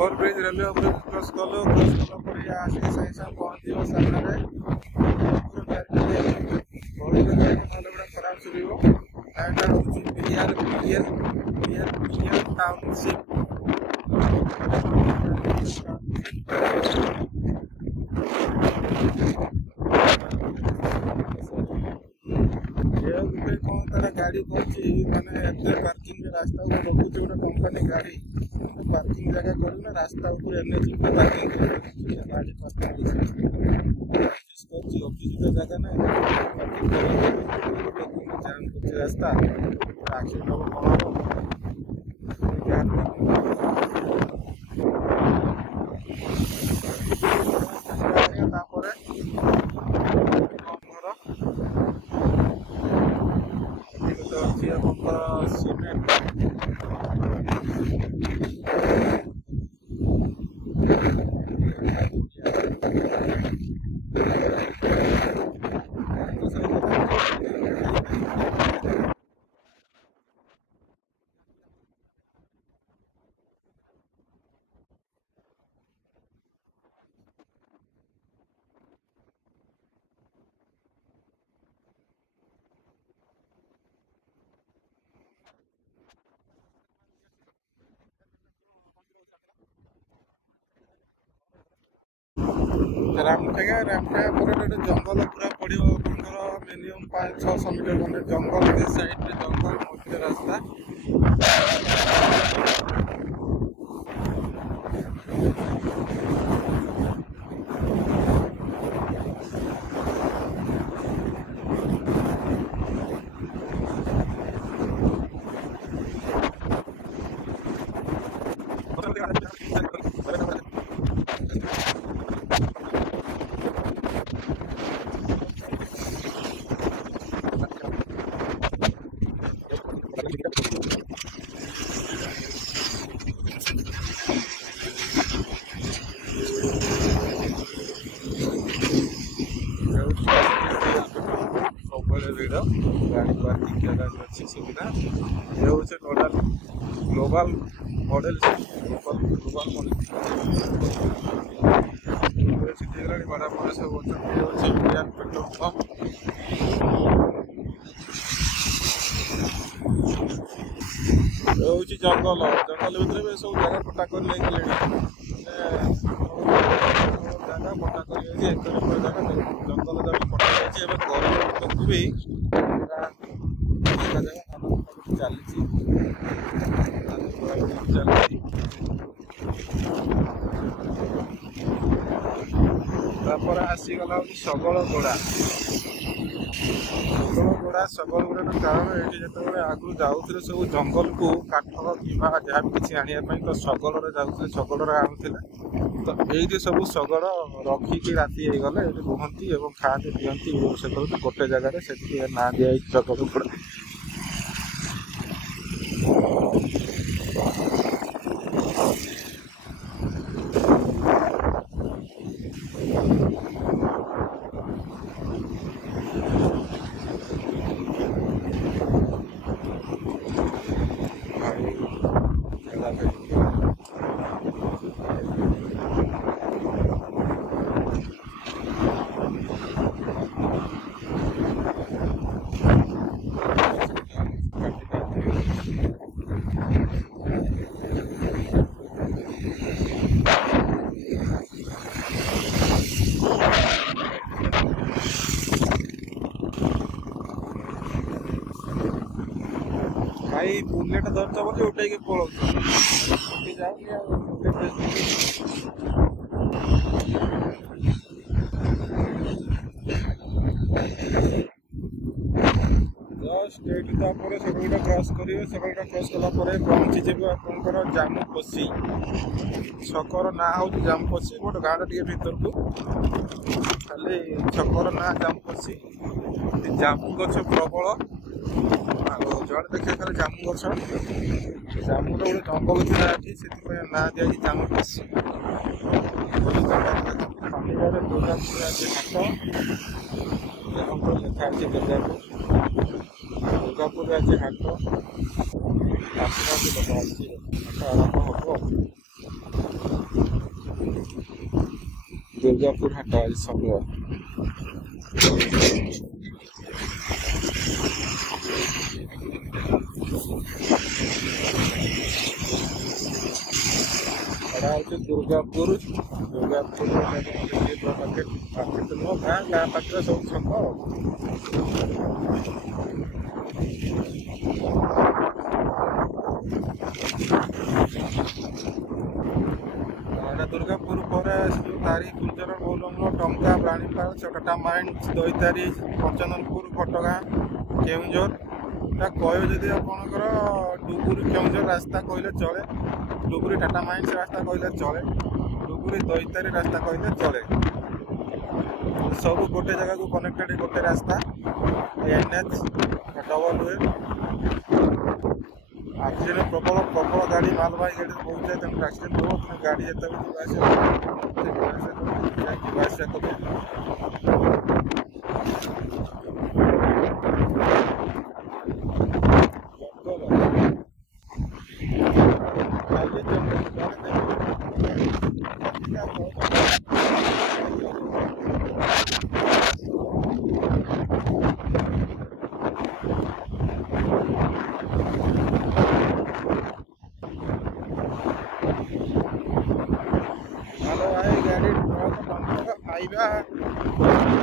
Overbridge railway overbridge cross कलो पर आसिक science पहुंचो सामने खराब सुनियो टाउनशिप कौन तारा गाड़ी कौन माने पार्किंग रास्ता रोकू गोटे कंपनी गाड़ी पार्किंग जगह कर रास्ता एनएच पार्किंग गाड़ी ऑफिस जगह ना जाम कर रास्ता एक्सीडेंट हम कौन रामटेगा जंगल पूरा पड़ो मिनिमम 500-600 मीटर खंडे जंगल साइड में जंगल मध्य रास्ता गाड़ी पार्किंग जगह अच्छी सुविधा ये हूँ नोडाल global model global model university बड़ा बड़ा सब इंडियन पेट्रोल पंप हूँ जंगल जंगल भितर सब जगह पट्टा कर जगह पट्टा कर जंगल जगह पट्टा गरीब लोक भी चली आसीगला शगल गोड़ा शगल गोड़ा कारण ये जो आगु जाऊे सब जंगल को काठ कि जहाँ भी किसी आने तो शगल जाऊे शगल आणुला तो ये सब शगल रखिकी राति गले रुहति और खाती पीती से गोटे जगार से ना दिया शगल गोड़ा भाई बुलेट धरच बोली उठे पड़ो जस्ट सकलटा क्रॉस करेंगे सकलटा क्रॉस कलापर पहुँची जाए आपंकर जामुपसी छकर ना हूँ जामुपसी गोटे गाँव टे भर को खाली छकर ना जामुपसी जामु गछ प्रबल जुआड़े देखिए खाली जामु गछ जामु गोटे जंगल था ये ना दिया जामुपसी शनिवार दुर्गापुर आज हाट लिखा दुर्गापुर आज हाट आसपास लोक आरंभ हम। दुर्गापुर हाट आज शनिवार। दुर्गापुर मार्केट नुह गाँ पाखे सब छक दुर्गापुर पर तारी कुंजर बोलंग टंका प्राणीपाल टाटा माइंस दईतारी पंचननपुर घटगाँ केउंझर कह जदि आपणकर डुगुरी केउंझर रास्ता कहले चले डुगुरी टाटा माइंस रास्ता कहले चले डुगुरी दईतारी रास्ता कहले चले सब गोटे जगह को कनेक्टेड गोटे रास्ता NH डबल वे एक्सीडेंट प्रबल प्रबल गाड़ी मालवाही गाड़ी बहुत जाए एक्सीडेंट हो गाड़ी जिते हेलो भाई गाड़ी खाइबा